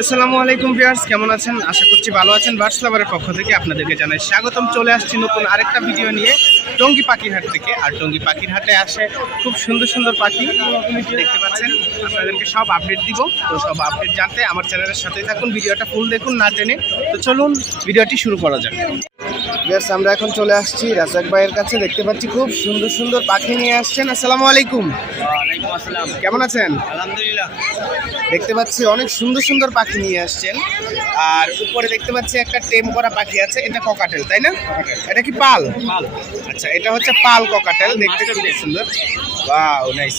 আসসালামু আলাইকুম ভিউয়ার্স কেমন আছেন? আশা করছি ভালো আছেন। বার্ডস লাভারের পক্ষ থেকে আপনাদেরকে জানাই স্বাগতম। চলে আসছি নতুন আরেকটা ভিডিও নিয়ে টঙ্গী পাখির হাট থেকে। আর টঙ্গী পাখির হাটে আসে খুব সুন্দর সুন্দর পাখি। দেখতে পাচ্ছেন আপনাদেরকে সব আপডেট দিব। তো সব আপডেট জানতে আমার চ্যানেলের সাথেই থাকুন। ভিডিওটা ফুল দেখুন না জেনে। তো চলুন ভিডিওটি শুরু করা যাক। ভিউয়ার্স আমরা এখন চলে আসছি রাজাক ভাইয়ের কাছে। দেখতে পাচ্ছি খুব সুন্দর সুন্দর পাখি নিয়ে আসছেন। আসসালামু আলাইকুম। কেমন আছেন? আলহামদুলিল্লাহ। দেখতে পাচ্ছি অনেক সুন্দর সুন্দর পাখি নিয়ে আসছেন। আর উপরে দেখতে পাচ্ছি একটা টেম করা পাখি আছে এটা ককাটেল তাই না? এটা কি পাল? পাল। আচ্ছা এটা হচ্ছে পাল ককাটেল দেখতে খুব সুন্দর। বা নাইস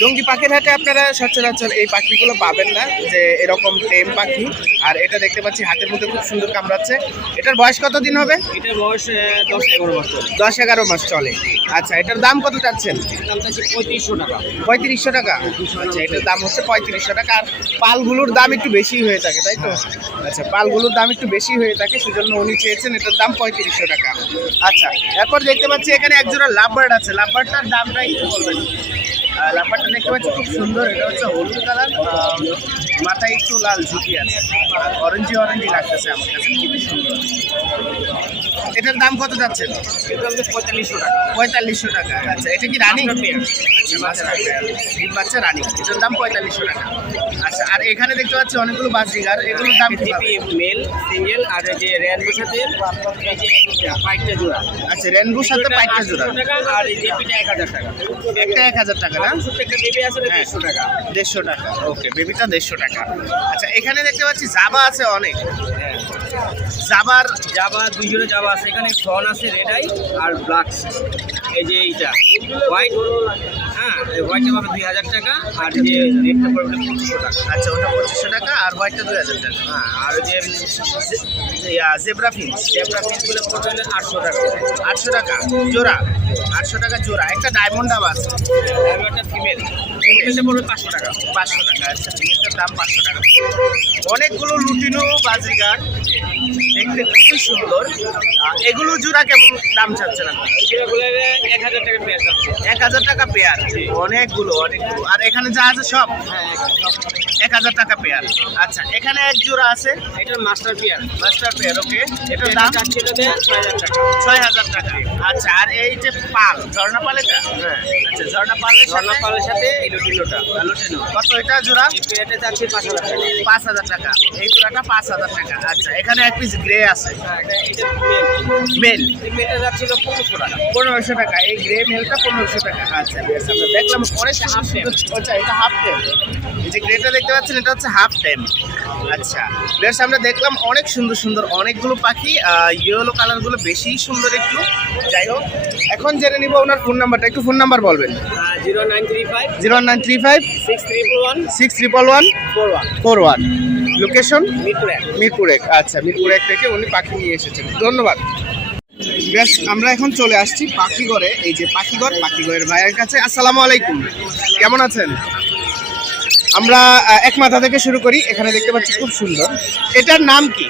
টঙ্গি পাখির হাটে আপনারা সচরাচর এই পাখিগুলো পাবেন না যে এরকম টেম পাখি। আর এটা দেখতে পাচ্ছি হাতের মধ্যে খুব সুন্দর কামড়াচ্ছে। এটার বয়স কত দিন হবে? এটার বয়স দশ এগারো বছর দশ এগারো মাস চলে। আচ্ছা এটার দাম কত চাচ্ছেন? পঁয়ত্রিশশো টাকা। পঁয়ত্রিশশো টাকা? আচ্ছা এটার দাম হচ্ছে পঁয়ত্রিশশো টাকা। আর পালগুলোর দাম একটু বেশি হয়ে থাকে তাই তো? আচ্ছা পালগুলোর দাম একটু বেশি হয়ে থাকে সেজন্য উনি চেয়েছেন এটার দাম পঁয়ত্রিশশো টাকা। আচ্ছা এরপর দেখতে পাচ্ছি এখানে একজোড়া লাভবার্ড আছে। লাভবার্ডটার দামটা একটু বলবেন? আহ, দেখতে পাচ্ছি খুব সুন্দর এটা হচ্ছে হলুদ কালার মাথায় একটু লাল ঝুঁকি আছে। অরেঞ্জি অরেঞ্জি লাগতেছে আমার কাছে। খুবই সুন্দর এটার দাম কত দাম পঁয়তাল্লিশশো টাকা। পঁয়তাল্লিশশো টাকা। আচ্ছা এটা কি রানিং আচ্ছা ডিম বাচ্চা রানিং এটার দাম পঁয়তাল্লিশশো টাকা। আচ্ছা আর এখানে দেখতে পাচ্ছি অনেকগুলো বাস বাজিগার। এগুলোর দাম মেল সিঙ্গেল আর এই যে রেনবোর সাথে জোড়া আচ্ছা রেনবোর সাথে পাইটটা জোড়া। 800 টাকা আর এই জেপিটা এক হাজার টাকা। একটা এক হাজার টাকা না? ছোট্ট বেবি আছে হ্যাঁ। দেড়শো টাকা। দেড়শো টাকা ওকে বেবিটা দেড়শো টাকা। আচ্ছা এখানে দেখতে পাচ্ছি জাবা আছে অনেক। হ্যাঁ। জাবার জাবা দুই জোড়া জাবা আছে। এখানে ফন আছে রেড আই আর ব্ল্যাক এই যে এইটা। হোয়াইট হ্যাঁ হোয়াইটটা পাবে দুই হাজার টাকা আর যে রেডটা পড়বে পঁচিশশো টাকা। আচ্ছা ওটা পঁচিশশো টাকা আর হোয়াইটটা দুই হাজার টাকা। হ্যাঁ আর যে জেব্রা ফিন্স জেবরা পড়বে আটশো টাকা। আটশো টাকা জোড়া। আটশো টাকা জোড়া। একটা ডায়মন্ড আবার। একটা ফিমেল ফিমেলটা পড়বে পাঁচশো টাকা। পাঁচশো টাকা আচ্ছা দাম পাঁচশো টাকা। অনেকগুলো লুটিনো বাজিগার। দেখতে খুবই সুন্দর। এগুলো জোড়া কেমন দাম চাচ্ছেন এক হাজার টাকা পেয়ে এক হাজার টাকা পেয়ার। অনেকগুলো অনেকগুলো। আর এখানে যা আছে সব? হ্যাঁ এক হাজার টাকা পেয়ার। আচ্ছা এখানে এক জোড়া আছে। এটা master pair. Master pair okay. এটার এটা দাম? ছয় হাজার টাকা। ছয় হাজার টাকা। আচ্ছা আর এই যে পাল ঝর্ণা পাল এটা হ্যাঁ। আচ্ছা ঝর্ণা পালের ঝর্ণা পালের সাথে এই লুটিনোটা লুটিনো কত এটা জোড়া? পেয়ারটা চাচ্ছি পাঁচ হাজার টাকা। পাঁচ হাজার টাকা। এই জোড়াটা পাঁচ হাজার টাকা। আচ্ছা এখানে এক পিস গ্রে আছে। হ্যাঁ এটা এটা মেল এই মেয়েটা যাচ্ছিল পনেরোশো টাকা। পনেরোশো টাকা। এই গ্রে মেলটা পনেরোশো টাকা। আচ্ছা দেখলাম অনেক হাফ আচ্ছা এটা হাফ এই যে গ্রেটা দেখতে পাচ্ছেন এটা হচ্ছে হাফ টেম আচ্ছা বেশ আমরা দেখলাম অনেক সুন্দর সুন্দর অনেকগুলো পাখি ইয়েলো কালারগুলো বেশি সুন্দর একটু। যাই হোক এখন জেনে নিব ওনার ফোন নাম্বারটা একটু ফোন নাম্বার বলবেন। Zero nine three five zero nine three five six triple one six triple one four one four one location Mirpur এক। মিরপুর এক। আচ্ছা মিরপুর এক থেকে উনি পাখি নিয়ে এসেছেন। ধন্যবাদ। বেশ আমরা এখন চলে আসছি পাখিগড়ে। এই যে পাখিগড় পাখিগড়ের ভাইয়ের কাছে। আসসালামু আলাইকুম। কেমন আছেন? আমরা এক মাথা থেকে শুরু করি এখানে দেখতে পাচ্ছি খুব সুন্দর। এটার নাম কি?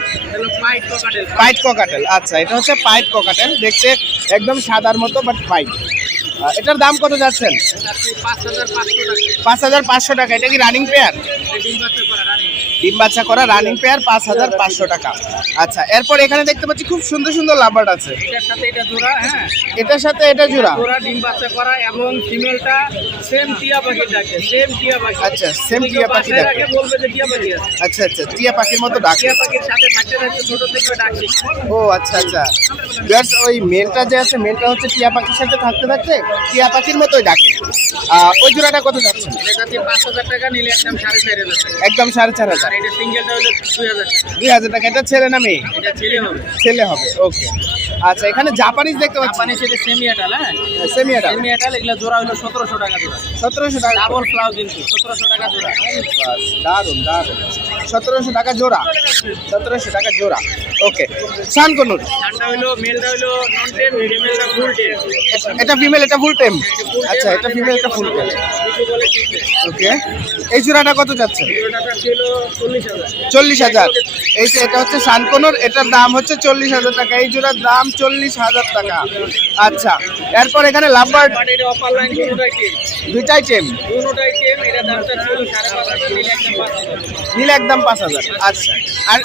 Pied cockatiel. আচ্ছা এটা হচ্ছে পাইট ককাটেল। দেখতে একদম সাদার মতো বাট পাইট এটার দাম কত যাচ্ছেন? পাঁচ হাজার পাঁচশো টাকা। পাঁচ হাজার পাঁচশো টাকা। এটা কি রানিং পেয়ার ডিম বাচ্চা করা রানিং পেয়ার পাঁচ হাজার পাঁচশো টাকা। আচ্ছা এরপর এখানে দেখতে পাচ্ছি খুব সুন্দর সুন্দর লাভার্ড আছে। এটার সাথে এটা জোড়া হ্যাঁ? এটার সাথে এটা জোড়া? জোড়া ডিম বাচ্চা করা এবং ফিমেলটা সেম টিয়া পাখি ডাকে সেম টিয়া পাখি। আচ্ছা, যদি টিয়া পাখি ডাকে। বলবে যে টিয়া পাখি আছে। আচ্ছা আচ্ছা টিয়া পাখির মতো ডাকে। টিয়া পাখির সাথে থাকতে থাকতে ছোট থেকে ডাকছে ও আচ্ছা আচ্ছা। Just ওই মেলটা যে আছে মেলটা হচ্ছে টিয়া পাখির সাথে থাকতে থাকতে টিয়া পাখির মতোই ডাকে। ওই জোড়াটা কত যাচ্ছে? এটা পাঁচ হাজার টাকা নিলে একদম সাড়ে চার একদম সাড়ে চার হাজার। এটা দুই হাজার টাকা। এটা ছেলে না মেয়ে? ছেলে হবে। ওকে। আচ্ছা এখানে জাপানিজ দেখতে পাচ্ছি। সেমি আটাল হ্যাঁ? সেমিয়াটা সেমি আটাল এগুলো জোড়া হলো টাকা জোড়া। টাকা। ডাবল ফ্লাউ কিন্তু সতেরোশো টাকা জোড়া। বাস, দারুণ দারুণ সতেরোশো টাকা জোড়া। সতেরোশো টাকা জোড়া। ওকে। শান কনুর ঠান্ডা হলো মেলটা হলো নন টেন ফিমেলটা ফুল টেন এটা ফিমেল এটা ফুল টেম আচ্ছা এটা ফিমেল এটা ফুল টেম ওকে। এই জোড়াটা কত যাচ্ছে? ছিল চল্লিশ হাজার। এই যে এটা হচ্ছে সানকোনোর এটার দাম হচ্ছে চল্লিশ হাজার টাকা। এই জোড়ার দাম চল্লিশ হাজার টাকা। আচ্ছা এরপর এখানে লাভবার্ড টেম দুইটাই টেম নিলে একদম পাঁচ হাজার। আচ্ছা আর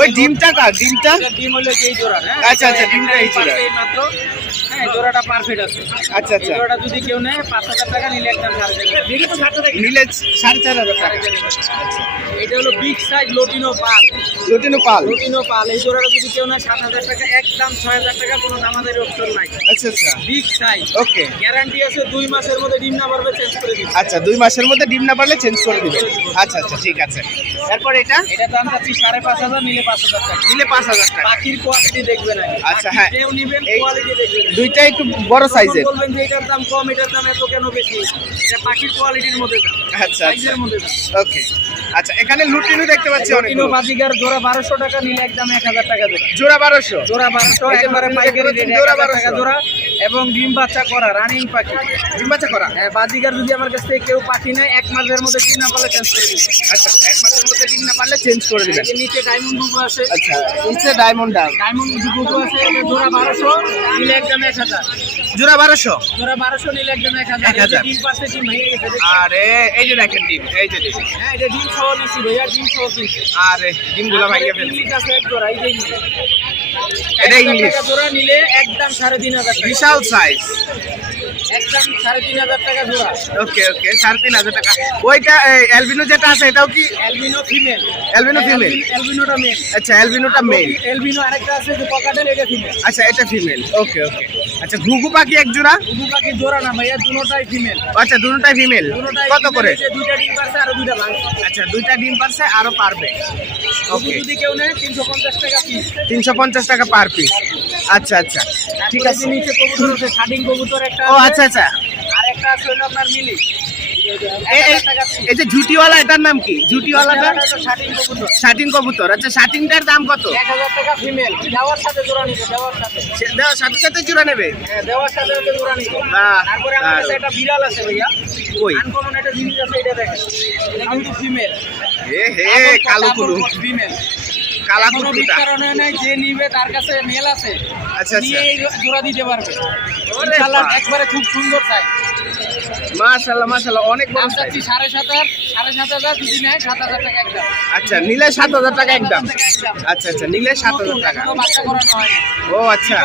ওই ডিমটা কার? ডিমটা? ডিম হলো এই জোড়া হ্যাঁ? আচ্ছা, আচ্ছা, ডিমটা এই জোড়া। হ্যাঁ জোড়াটা পারফেক্ট আছে। আচ্ছা আচ্ছা। জোড়াটা যদি কেউ নেয় পাঁচ হাজার টাকা নিলে একদম সাড়ে চার হাজার। দিদি সাড়ে চার নীলে সাড়ে চার হাজার টাকা। এটা হলো বিগ সাইজ লোটিনো পাল লুটিনো পাল লোটিনো পাল এই জোড়াটা যদি কেউ নেয় সাত হাজার টাকা একদম ছয় হাজার টাকা কোনো অপশন নাই। আচ্ছা আচ্ছা। বিগ সাইজ ওকে গ্যারান্টি আছে দুই মাসের মধ্যে ডিম না পারবে চেঞ্জ করে দিবে। আচ্ছা দুই মাসের মধ্যে ডিম না পারলে চেঞ্জ করে দিবে। আচ্ছা আচ্ছা ঠিক আছে। তারপর এটা? এটা দাম চাচ্ছি সাড়ে পাঁচ হাজার নিলে পাঁচ হাজার টাকা। নিলে পাঁচ হাজার টাকা। পাখির কোয়ালিটি দেখবেন আচ্ছা, হ্যাঁ। কেউ নিবেন কোয়ালিটি দেখবেন। দুইটা একটু বড় সাইজের বলবেন যে এটার দাম কম এটার দাম এত কেন বেশি? এটা পাখির কোয়ালিটির মধ্যে আচ্ছা আচ্ছা। ওকে আচ্ছা এখানে লুটিনু দেখতে পাচ্ছি অনেক কিনো বাজিগার জোড়া বারোশো টাকা নিলে একদম এক হাজার টাকা জোড়া। জোড়া বারোশো? জোড়া বারোশো একবারে পাইকারি রেট টাকা 1200 জোড়া। এবং ডিম বাচ্চা করা রানিং পাখি। ডিম বাচ্চা করা? হ্যাঁ বাজিগার যদি আমার কাছ থেকে কেউ পাখি নেয় এক মাসের মধ্যে ডিম না পারলে চেঞ্জ করে দিবে। আচ্ছা এক মাসের মধ্যে ডিম না পারলে চেঞ্জ করে দিবেন। নিচে ডায়মন্ড বুকু আছে। আচ্ছা নিচে ডায়মন্ড ডাল ডায়মন্ড বুকু আছে জোড়া বারোশো নিলে একদম এক হাজার। জোড়া বারোশো? জোড়া বারোশো নিলে একদম এক হাজার। এক হাজার। ডিম পাশে ডিম ভেঙে গেছে আরে এই যে দেখেন ডিম এই যে ডিম হ্যাঁ এটা ডিম সহ নিচ্ছি ভাইয়া ডিম সহ কিনছি আরে ডিমগুলো ভাঙিয়ে ফেলছি। ইংলিশ আছে এক জোড়া এই যে ইংলিশ। এটা ইংলিশ। জোড়া নিলে একদম সাড়ে তিন হাজার। বিশাল সাইজ ওকে ওকে সাড়ে তিন হাজার টাকা। ওইটা অ্যালবিনো যেটা আছে এটাও কি? অ্যালবিনো ফিমেল অ্যালবিনো ফিমেল অ্যালবিনোটা মেল আচ্ছা অ্যালবিনোটা মেল অ্যালবিনো আরেকটা আছে যে পকাটেল এটা ফিমেল আচ্ছা এটা ফিমেল ওকে ওকে আচ্ছা ঘুঘু পাখি এক জোড়া? পাখি জোড়া না ভাইয়া দুটোটাই ফিমেল আচ্ছা দুটোটাই ফিমেল কত করে? দুইটা ডিম পারছে আর দুইটা ভাঙছে আচ্ছা দুইটা ডিম পারছে আরও পারবে। ওকে যদি কেউ নেয় টাকা পিস তিনশো পঞ্চাশ টাকা পার পিস আচ্ছা আচ্ছা। ঠিক আছে। নিচে কবুতর আছে শাডিং কবুতর একটা ও আচ্ছা আচ্ছা। আর একটা আছে হলো আপনার মিলি। এই যে ঝুটিওয়ালা এটার নাম কি? ঝুটিওয়ালাটা? শাটিং কবুতর। আচ্ছা শাটিংটার দাম কত? টাকা ফিমেল দেওয়ার সাথে জোড়া নিবে দেওয়ার সাথে। সাথে সাথে জোড়া নেবে? হ্যাঁ, দেওয়ার সাথে সাথে জোড়া নিবে। তারপরে আমার কাছে একটা বিড়াল আছে ভাইয়া। কই? আনকমন একটা জিনিস আছে এটা দেখেন। এটা কিন্তু ফিমেল এ হে কালো কুলু। ফিমেল কালা কারণে নাই যে নিবে তার কাছে মেল আছে। আচ্ছা, আচ্ছা। নিয়ে এই জোড়া দিতে পারবে। ইনশাআল্লাহ একবারে খুব সুন্দর চাই মাশাআল্লাহ মাশাআল্লাহ অনেক বড় দাম চাচ্ছি সাড়ে সাত হাজার সাড়ে সাত হাজার যদি নেয় সাত হাজার টাকা একদম। আচ্ছা নিলে সাত হাজার টাকা একদম। আচ্ছা আচ্ছা নিলে সাত হাজার টাকা। ও আচ্ছা।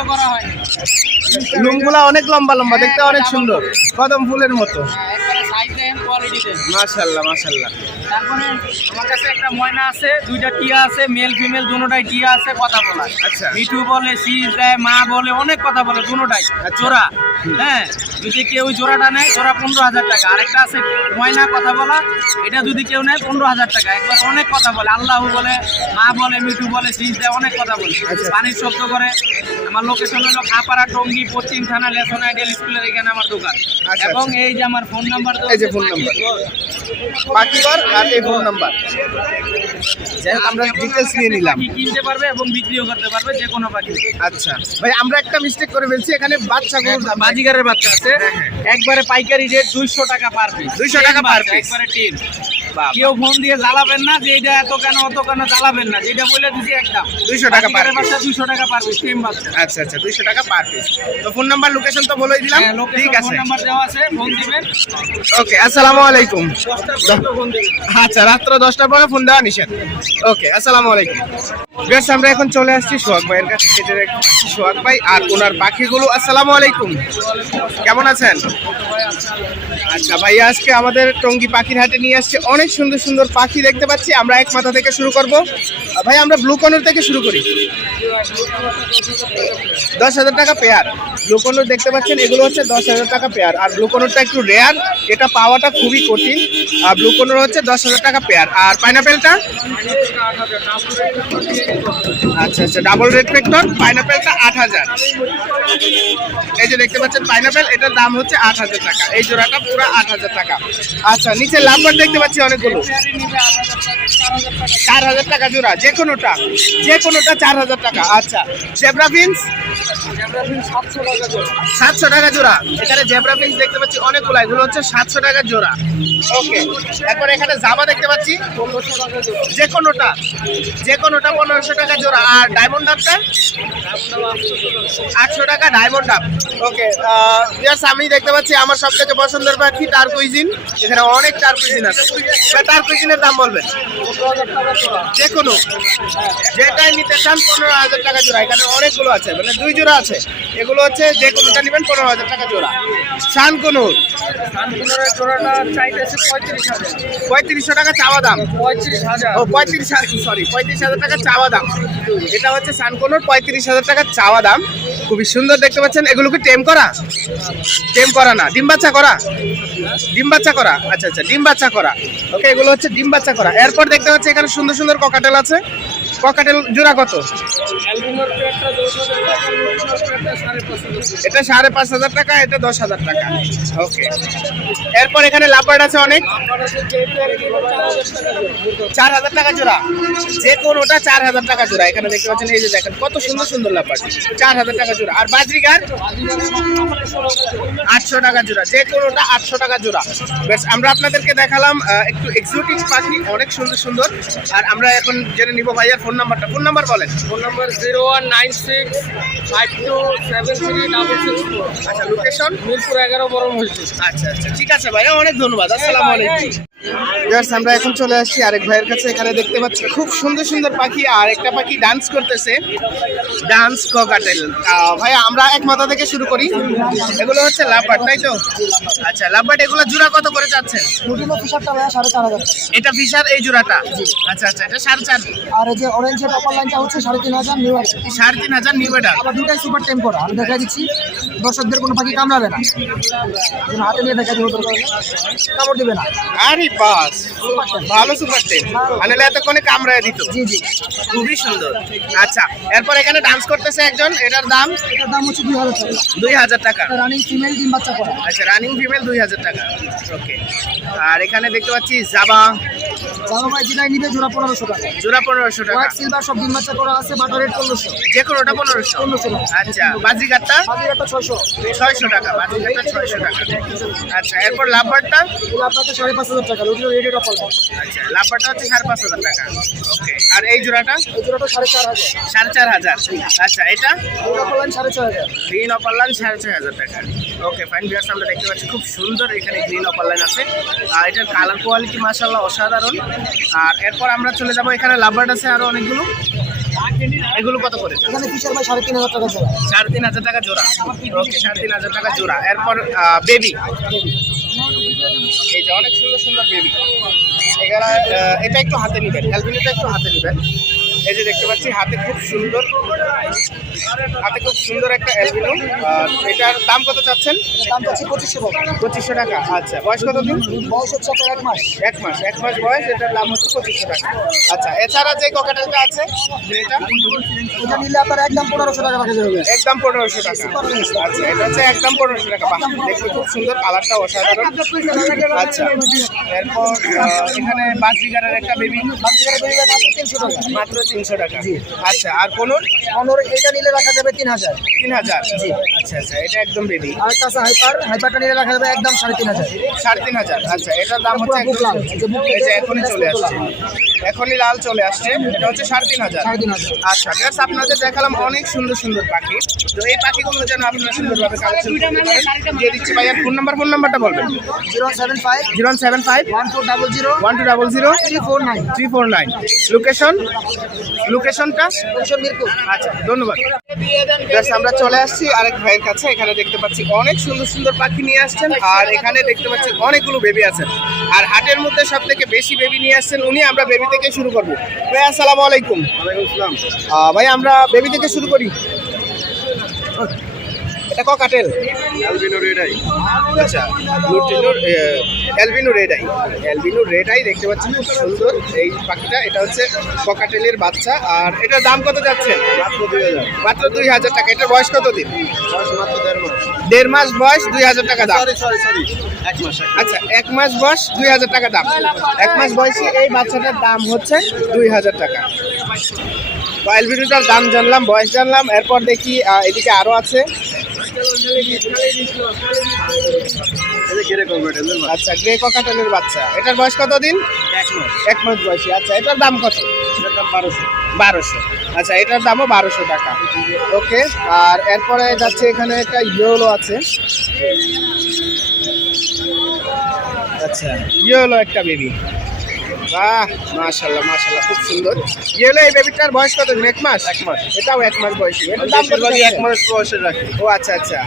লুমগুলা অনেক লম্বা লম্বা দেখতে অনেক সুন্দর। কদম ফুলের মতো। হ্যাঁ, মাশাআল্লাহ মাশাআল্লাহ। তারপরে আমার কাছে একটা ময়না আছে দুইটা টিয়া আছে মেল ফিমেল দুটোটাই টিয়া আছে কথা বলা আচ্ছা। মিঠু বলে শীষ দেয় মা বলে অনেক কথা বলে দুটোটাই আচ্ছা। জোড়া। হ্যাঁ যদি কেউ জোড়াটা নেয় জোড়া পনেরো হাজার টাকা। আরেকটা আছে ময়না কথা বলা। এটা যদি কেউ নেয় পনেরো হাজার টাকা। একবার অনেক কথা বলে। আল্লাহ বলে মা বলে মিঠু বলে শীষ দেয় অনেক কথা বলে। আচ্ছা। পানির শব্দ করে। আমার লোকেশন হলো খাপাড়া টঙ্গি পশ্চিম থানা লেসন আইডিয়াল স্কুলের এখানে আমার দোকান। আচ্ছা, এবং। এই যে আমার ফোন নাম্বার এই যে phone number। পাখিঘর আর এই ফোন নাম্বার যাই হোক আমরা ডিটেলস নিয়ে নিলাম। কিনতে পারবে এবং বিক্রিও করতে পারবে যে কোনো পাখি। আচ্ছা। ভাই আমরা একটা মিস্টেক করে ফেলছি এখানে বাচ্চা দাম। বাজিগারের বাচ্চা আছে। একবারে পাইকারি রেট দুইশো টাকা পার পিস 200 টাকা পার পিস একবারে বাহ, কেউ ফোন দিয়ে জ্বালাবেন না যে এটা এত কেন অত কেন জ্বালাবেন না। যেটা বলে দিছি একদম 200 টাকা পার পিস দুইশো টাকা পার পিস টিম বাচ্চা। আচ্ছা আচ্ছা দুইশো টাকা পার পিস তো ফোন নাম্বার লোকেশন তো বলেই দিলাম। হ্যাঁ, ঠিক আছে। ফোন নাম্বার দেওয়া আছে ফোন দিবেন। ওকে আসসালামু আলাইকুম। দশটার ফোন দিবেন। আচ্ছা রাত্র দশটার পরে ফোন দেওয়া নিষেধ। ওকে আসসালামু আলাইকুম। বেশ, আমরা এখন চলে আসছি সোহাগ ভাইয়ের কাছে দেখছি সোহাগ ভাই আর ওনার পাখিগুলো। আসসালামু আলাইকুম। কেমন আছেন? আচ্ছা ভাই, আজকে আমাদের টঙ্গী পাখির হাটে নিয়ে আসছে অনেক সুন্দর সুন্দর পাখি দেখতে পাচ্ছি। আমরা এক মাথা থেকে শুরু করব। ভাই, আমরা ব্লু কর্নার থেকে শুরু করি। দশ হাজার টাকা পেয়ার। ব্লু কর্নার দেখতে পাচ্ছেন, এগুলো হচ্ছে দশ হাজার টাকা পেয়ার। আর ব্লু কর্নারটা একটু রেয়ার এটা পাওয়াটা খুবই কঠিন। আর ব্লু কর্নার হচ্ছে দশ হাজার টাকা পেয়ার। আর পাইনাপেলটা আচ্ছা আচ্ছা ডাবল রেড ফ্যাক্টর পাইনাপেলটা আট হাজার। এই যে দেখতে পাচ্ছেন পাইনাপেল এটার দাম হচ্ছে আট হাজার টাকা। এই জোড়াটা পুরো আট হাজার টাকা। আচ্ছা নিচে লাম্বার দেখতে পাচ্ছি অনেকগুলো। চার হাজার টাকা জোড়া, যে কোনোটা যে কোনোটা চার হাজার টাকা। আচ্ছা জেব্রা বিনস সাতশো টাকা জোড়া। এখানে জেব্রা বিনস দেখতে পাচ্ছি অনেকগুলো, এগুলো হচ্ছে সাতশো টাকা জোড়া। ওকে এরপর এখানে জামা দেখতে পাচ্ছি। যে কোনোটা যে কোনোটা পনেরোশো টাকা জোড়া। আর ডায়মন্ড আপটা আটশো টাকা ডায়মন্ড আপ ওকে ইয়াস আমি দেখতে পাচ্ছি আমার সব থেকে পছন্দের পাখি টার কুইজিন এখানে অনেক টার কুইজিন আছে। টার কুইজিনের দাম বলবেন? যে কোনো। যেটাই নিতে চান পনেরো হাজার টাকা জোড়া। এখানে অনেকগুলো আছে মানে দুই জোড়া আছে। এগুলো হচ্ছে যে কোনোটা নেবেন পনেরো হাজার টাকা জোড়া। শান কোনুর পঁয়ত্রিশশো টাকা চাওয়া দাম। পঁয়ত্রিশ হাজার। ও পঁয়ত্রিশ সরি পঁয়ত্রিশ হাজার টাকা চাওয়া দাম। এটা হচ্ছে সানকোনোর পঁয়ত্রিশ হাজার টাকা চাওয়া দাম। খুবই সুন্দর দেখতে পাচ্ছেন। এগুলো কি টেম করা? টেম করা না, ডিম বাচ্চা করা? ডিম বাচ্চা করা? আচ্ছা আচ্ছা ডিম বাচ্চা করা। ওকে এগুলো হচ্ছে ডিম বাচ্চা করা। এরপর দেখতে পাচ্ছি এখানে সুন্দর সুন্দর ককাটেল আছে। ককাটেল জোড়া কত? এটা সাড়ে পাঁচ হাজার টাকা, এটা দশ হাজার টাকা। ওকে এরপর এখানে লাভবার্ড আছে অনেক। চার হাজার টাকা জোড়া। যে কোনোটা চার হাজার টাকা জোড়া। এখানে দেখতে পাচ্ছেন, এই যে দেখেন, কত সুন্দর সুন্দর লাভবার্ড চার হাজার টাকা জোড়া। আর বাজরিগার আটশো টাকা জোড়া। যে কোনোটা আটশো টাকা জোড়া। বেশ, আমরা আপনাদেরকে দেখালাম একটু এক্সোটিক পাখি, অনেক সুন্দর সুন্দর। আর আমরা এখন জেনে নিব ভাইয়ার ফোন নাম্বারটা ফোন নাম্বার বলেন। Phone number zero one nine six five two seven three double six four আচ্ছা লোকেশন মিরপুর এগারো বড় মসজিদ আচ্ছা আচ্ছা। ঠিক আছে ভাইয়া অনেক ধন্যবাদ। আসসালামু আলাইকুম। Viewers, আমরা এখন চলে আসছি আরেক ভাইয়ের কাছে। এখানে দেখতে পাচ্ছি খুব সুন্দর সুন্দর পাখি আর একটা পাখি ডান্স করতেছে। ডান্স ককাটেল ভাইয়া আমরা এক মাথা থেকে শুরু করি। এগুলো হচ্ছে লাভবার্ড তাই তো? আচ্ছা লাভবার্ড এগুলো জোড়া কত করে হাজার। এটা ফিশার এই জোড়াটা? আচ্ছা আচ্ছা এটা সাড়ে চার। আর এই যে অরেঞ্জের টপার লাইনটা হচ্ছে সাড়ে তিন হাজার নিউ সাড়ে তিন হাজার নিউ আবার দুটাই সুপার টেম করা আমি দেখা দিচ্ছি। দর্শকদের কোনো পাখি কামড়াবে না। হাতে নিয়ে দেখা দিব কামড় দিবে না। আরে বাস ভালো সুপার টেন মানে এতক্ষণে কামড়ায় দিত। জি জি। খুবই সুন্দর। আচ্ছা এরপর এখানে ডান্স করতেছে একজন এটার দাম? এটার দাম হচ্ছে দুই হাজার টাকা। দুই হাজার টাকা। রানিং ফিমেল ডিম বাচ্চা করা আচ্ছা রানিং ফিমেল দুই হাজার টাকা। ওকে আর এখানে দেখতে পাচ্ছি জাবা। ভাই যেটাই নিবে জোড়া পনেরোশো টাকা। জোড়া পনেরোশো টাকা। সিলভার সব ডিম বাচ্চা করা আছে বাটার রেট পনেরোশো। যে কোনোটা পনেরোশো। পনেরোশো টাকা। আচ্ছা বাজিগারটা টাকা বাজিগারটা টাকা। আচ্ছা এরপর লাভবারটা টাকা আচ্ছা লাভবারটা হচ্ছে টাকা। ওকে আর এই জোড়াটা? এই আচ্ছা এটা? গ্রিন টাকা। ওকে ফাইন আমরা দেখতে পাচ্ছি খুব সুন্দর এখানে গ্রিন অপারলাইন আছে। আর এটার কালার কোয়ালিটি মাসাল্লাহ অসাধারণ। আর এরপর আমরা চলে যাব এখানে লাভবার্ড আছে আরও অনেকগুলো। এগুলো কত করে? এখানে ফিশার ভাই? সাড়ে তিন হাজার টাকা জোড়া। সাড়ে তিন হাজার টাকা জোড়া। ওকে সাড়ে তিন হাজার টাকা জোড়া। এরপর বেবি। এই যে অনেক সুন্দর সুন্দর বেবি। এটা একটু হাতে নেবেন। অ্যালবিনোটা একটু হাতে নেবেন। এই যে দেখতে পাচ্ছি হাতে খুব সুন্দর হাতে খুব সুন্দর একটা অ্যালবিনো। এটার দাম কত চাচ্ছেন? দাম পাচ্ছি পঁচিশশো টাকা পঁচিশশো টাকা আচ্ছা। বয়স কত দিন? বয়স হচ্ছে আপনার এক মাস। এক মাস এক মাস বয়স এটার দাম হচ্ছে পঁচিশশো টাকা। আচ্ছা এছাড়া যে ককাটেলটা আছে এটা? এটা নিলে আপনার একদম পনেরোশো টাকা রাখা যাবে একদম পনেরোশো টাকা। আচ্ছা এটা হচ্ছে একদম পনেরোশো টাকা। বাহ দেখতে খুব সুন্দর কালারটা অসাধারণ। আচ্ছা এরপর এখানে বাসবিগারের একটা বেবি বাচ্চাদের বেরিয়ে মাত্র তিনশো টাকা। মাত্র তিনশো টাকা। আচ্ছা আর কোন অনর এটা নিলে রাখা যাবে তিন হাজার। তিন হাজার। আচ্ছা আচ্ছা এটা একদম বেবি আর কাছে হাইপার হাইপারটা রাখা যাবে একদম সাড়ে তিন হাজার। সাড়ে তিন হাজার আচ্ছা এটার দাম হচ্ছে। এই যে যে এখনই চলে আসছে। এখনই লাল চলে আসছে এটা হচ্ছে সাড়ে তিন হাজার। আচ্ছা বেশ আপনাদের দেখালাম অনেক সুন্দর সুন্দর পাখি। তো এই পাখিগুলো যেন আপনারা সুন্দরভাবে কালেকশন দিয়ে দিচ্ছি ভাইয়ার ফোন নাম্বার ফোন নাম্বারটা বলবেন। Zero seven five zero seven five one four double zero one two double zero three four nine. Three four nine. Location লোকেশনটা আচ্ছা ধন্যবাদ। আমরা চলে আসছি আরেক ভাইয়ের আছে এখানে দেখতে পাচ্ছি অনেক সুন্দর সুন্দর পাখি নিয়ে আসছেন আর এখানে দেখতে পাচ্ছি অনেকগুলো বেবি আছে আর হাটের মধ্যে সব থেকে বেশি বেবি নিয়ে আসছেন উনি আমরা বেবি থেকে শুরু করব। ভাই আসসালামু আলাইকুম। আহ, ভাই আমরা বেবি থেকে শুরু করি। এটা ককাটেল অ্যালবিনো রেড আই। আচ্ছা lutino albino red eye. Albino red eye দেখতে পাচ্ছেন খুব সুন্দর এই পাখিটা। এটা হচ্ছে ককাটেলের বাচ্চা। আর এটার দাম কত যাচ্ছে? মাত্র দুই হাজার। টাকা। এটার বয়স কত দিন? বয়স মাত্র দেড় মাস। দেড় মাস বয়স দুই হাজার টাকা দাম। সরি সরি সরি এক মাস আচ্ছা এক মাস বয়স দুই হাজার টাকা দাম। এক মাস বয়সে এই বাচ্চাটার দাম হচ্ছে দুই হাজার টাকা। তো অ্যালবিনোটার দাম জানলাম বয়স জানলাম। এরপর দেখি এদিকে আরও আছে এই যে গেরে কম্পিউটার আচ্ছা গ্রে ককাটেলের বাচ্চা। এটার বয়স কত দিন এক মাস বয়সী। আচ্ছা এটার দাম কত? বারোশো। বারোশো আচ্ছা এটার দামও বারোশো টাকা। ওকে, আর এরপরে যাচ্ছে এখানে একটা ইয়েলো আছে। আচ্ছা ইয়েলো একটা বেবি বাহ মাশাল্লাহ মাশাল্লাহ খুব সুন্দর। ইয়েলো এই বেবিটার বয়স কত এক মাস? এক মাস। এটাও এক মাস বয়সী। এটার দাম কত এক মাস বয়সের রাখি। ও আচ্ছা আচ্ছা।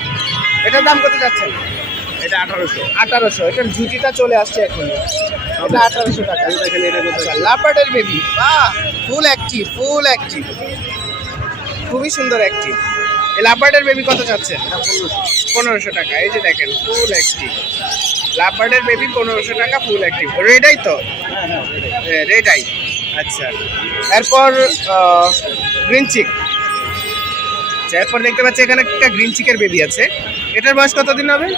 এটার দাম কত যাচ্ছে? এটা আঠারোশো। আঠারোশো। এটার জুটিটা চলে আসছে এখন। এটা আঠারোশো টাকা। দেখেন এটা আচ্ছা লাপার্ডের বেবি বাহ ফুল অ্যাক্টিভ ফুল অ্যাক্টিভ খুবই সুন্দর অ্যাক্টিভ এই লাপার্ডের বেবি কত চাচ্ছেন পনেরোশো। টাকা। এই যে দেখেন ফুল অ্যাক্টিভ লাপার্ডের বেবি পনেরোশো টাকা ফুল অ্যাক্টিভ রেডাই তো? রেডাই আচ্ছা এরপর গ্রিন চিক আচ্ছা এরপর দেখতে পাচ্ছি এখানে একটা গ্রিন চিকের বেবি আছে। এটার বয়স কতদিন হবে?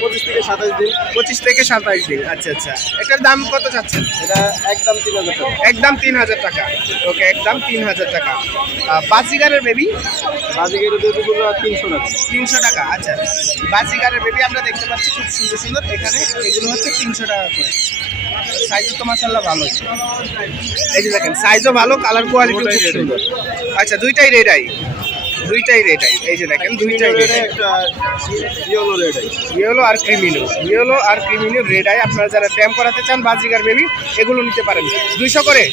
পঁচিশ থেকে সাতাশ দিন। পঁচিশ থেকে সাতাশ দিন। আচ্ছা আচ্ছা। এটার দাম কত চাচ্ছেন এটা একদম তিন হাজার টাকা। একদম তিন হাজার টাকা। ওকে একদম তিন হাজার টাকা। বাসিগারের বেবি দিয়ে দেবো তিনশো টাকা। তিনশো টাকা আচ্ছা। বাসিগারের বেবি আমরা দেখতে পাচ্ছি খুব সুন্দর সুন্দর। এখানে এগুলো হচ্ছে তিনশো টাকা করে। সাইজও তো মাসাল্লাহ ভালো। এই যে দেখেন সাইজও ভালো কালার কোয়ালিটি দুটোই খুব সুন্দর। আচ্ছা দুইটাই রেড আই দুইটাই রেড আই এই যে দেখেন দুইটাই red eye yellow red eye yellow আর ক্রিমিনো ইয়েলো আর ক্রিমিনো রেড আই আপনারা যারা ট্যাম করাতে চান বাজিগার বেবি এগুলো নিতে পারেন। দুইশো করে?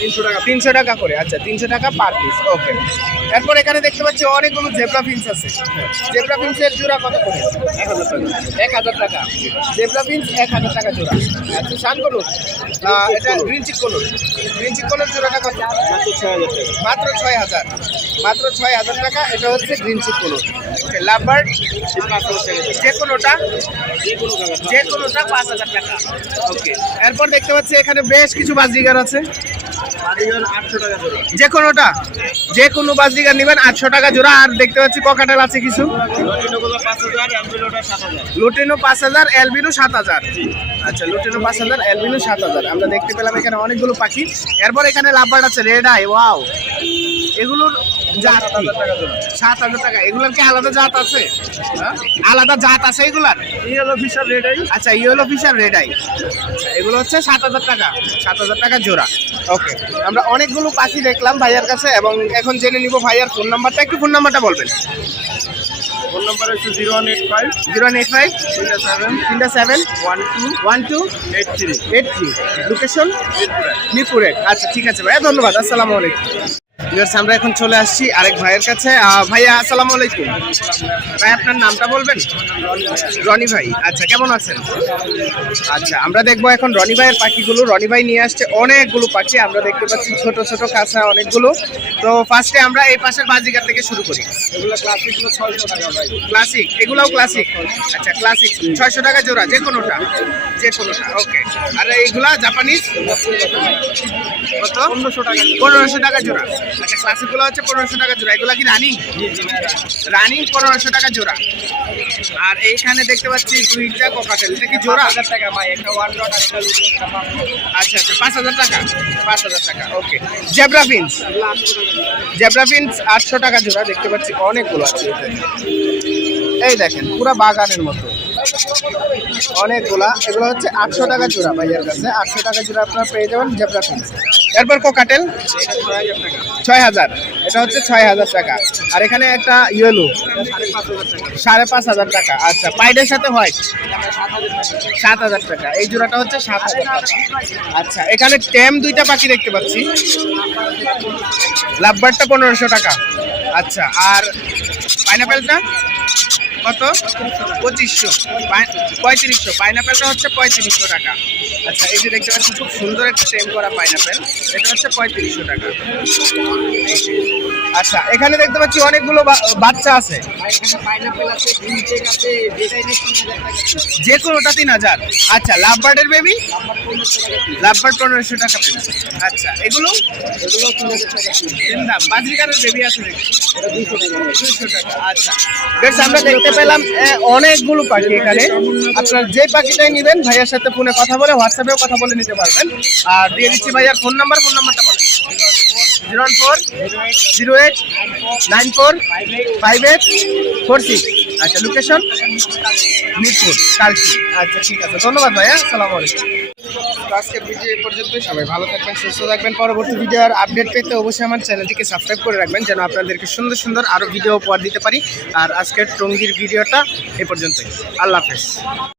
তিনশো টাকা। তিনশো টাকা করে আচ্ছা তিনশো টাকা পার পিস ওকে এরপর এখানে দেখতে পাচ্ছি অনেকগুলো জেব্রা ফিন্স আছে। জেব্রা ফিন্সের জোড়া কত করে? এক হাজার টাকা। জেব্রা ফিন্স এক হাজার টাকা জোড়া। আচ্ছা শান করুন এটা গ্রিন চিক করুন গ্রিন চিক করুন জোড়াটা কত? মাত্র ছয় হাজার মাত্র ছয় হাজার। টাকা। এটা হচ্ছে গ্রিন চিক করুন লাভবার্ড? টাকা যে কোনোটা? যে কোনোটা পাঁচ হাজার টাকা। ওকে এরপর দেখতে পাচ্ছি এখানে বেশ কিছু বাজিগার আছে। যে কোনোটা? যে কোনো বাজিগার নেবেন, আটশো টাকা জোড়া, আর দেখতে পাচ্ছি ককাটাল আছে কিছু। লুটিনো পাঁচ হাজার এলবিনো সাত হাজার। আচ্ছা লুটিনো পাঁচ হাজার এলবিনো সাত হাজার। আমরা দেখতে পেলাম এখানে অনেকগুলো পাখি। এরপর এখানে লাভবার্ড আছে রেড আই ওয়াও এগুলোর জাত কি? সাত হাজার টাকা। এগুলোর কি আলাদা জাত আছে? হ্যাঁ? আলাদা জাত আছে এগুলার? ইয়েলো ফিশার রেড আই আচ্ছা ইয়েলো ফিশার রেড আই এগুলো হচ্ছে সাত হাজার টাকা। সাত হাজার টাকা জোড়া। ওকে আমরা অনেকগুলো পাখি দেখলাম ভাইয়ার কাছে এবং এখন জেনে নিব ভাইয়ার ফোন নাম্বারটা একটু ফোন নাম্বারটা বলবেন। ফোন নাম্বার হচ্ছে zero one eight five zero eight five তিনটা সেভেন তিনটা seven one two one two eight three eight three location মিরপুরে আচ্ছা ঠিক আছে ভাইয়া ধন্যবাদ। আসসালামু আলাইকুম। ভিউয়ার্স, আমরা এখন চলে আসছি আরেক ভাইয়ের কাছে। ভাইয়া আসসালামু আলাইকুম। ভাই আপনার নামটা বলবেন? রনি ভাই। আচ্ছা কেমন আছেন? আচ্ছা আমরা দেখব এখন রনি ভাইয়ের পাখিগুলো। রনি ভাই নিয়ে আসছে অনেকগুলো পাখি। আমরা দেখতে পাচ্ছি ছোট ছোট কাঁচা অনেকগুলো। তো ফার্স্টে আমরা এই পাশের বাজিকার থেকে শুরু করি। ক্লাসিক এগুলাও ক্লাসিক আচ্ছা ক্লাসিক ছয়শো টাকা জোড়া যে কোনোটা? যে কোনোটা ওকে আর এইগুলা জাপানিজ কত পনেরোশো টাকা। পনেরোশো টাকা জোড়া। আচ্ছা ক্লাসিকগুলো হচ্ছে পনেরোশো টাকা জোড়া। এগুলা কি রানিং রানিং পনেরোশো টাকা জোড়া। আর এইখানে দেখতে পাচ্ছি দুইটা কোকাটেল। এটা কি জোড়া? হাজার টাকা ভাই একটা ওয়ান ডট আচ্ছা আচ্ছা পাঁচ হাজার টাকা। পাঁচ হাজার টাকা okay zebra finch zebra finch আটশো টাকা জোড়া দেখতে পাচ্ছি অনেকগুলো আছে। এই দেখেন পুরো বাগানের মতো। অনেকগুলা। এগুলো হচ্ছে আটশো টাকা জোড়া ভাইয়ের কাছে। আটশো টাকা জোড়া আপনারা পেয়ে যাবেন জেব্রা ফিন্স এরপর কোকাটেল ছয় হাজার এটা হচ্ছে ছয় হাজার টাকা। আর এখানে একটা ইয়েলো, সাড়ে পাঁচ হাজার টাকা। আচ্ছা পাইডের সাথে হোয়াইট? সাত হাজার টাকা। এই জোড়াটা হচ্ছে সাত হাজার টাকা। আচ্ছা এখানে ট্যাম দুইটা পাখি দেখতে পাচ্ছি। লাভবারটা পনেরোশো টাকা। আচ্ছা আর পাইনাপেলটা? কত? পঁচিশশো। পঁয়ত্রিশশো। পাইনাপেলটা হচ্ছে পঁয়ত্রিশশো টাকা। আচ্ছা এই যে দেখতে পাচ্ছি খুব সুন্দর একটা টেম করা পাইনাপেল। এটা হচ্ছে পঁয়ত্রিশশো টাকা। আচ্ছা এখানে দেখতে পাচ্ছি অনেকগুলো বাচ্চা আছে। যে কোনোটা তিন হাজার আচ্ছা লাভবার্ডের বেবি লাভবার্ড পনেরোশো টাকা piece। আচ্ছা এগুলো? আচ্ছা বেশ, আমরা দেখতে পেলাম অনেকগুলো পাখি এখানে। আপনার যে পাখিটাই নেবেন, ভাইয়ার সাথে ফোনে কথা বলে, হোয়াটসঅ্যাপেও কথা বলে নিতে পারবেন। আর দিয়ে দিচ্ছি ভাইয়ার ফোন নাম্বার ফোন নাম্বারটা বলেন। Zero four, zero eight nine four, five eight, four six. আচ্ছা লোকেশন মিরপুর কালকি আচ্ছা ঠিক আছে। ধন্যবাদ ভাইয়া সালাম আলাইকুম। তো আজকের ভিডিও এই পর্যন্তই। সবাই ভালো থাকবেন, সুস্থ থাকবেন। পরবর্তী ভিডিওর আপডেট পেতে অবশ্যই আমার চ্যানেলটিকে সাবস্ক্রাইব করে রাখবেন, যেন আপনাদেরকে সুন্দর সুন্দর আরও ভিডিও উপহার দিতে পারি। আর আজকের টঙ্গির ভিডিওটা এ পর্যন্তই। আল্লাহ হাফেজ।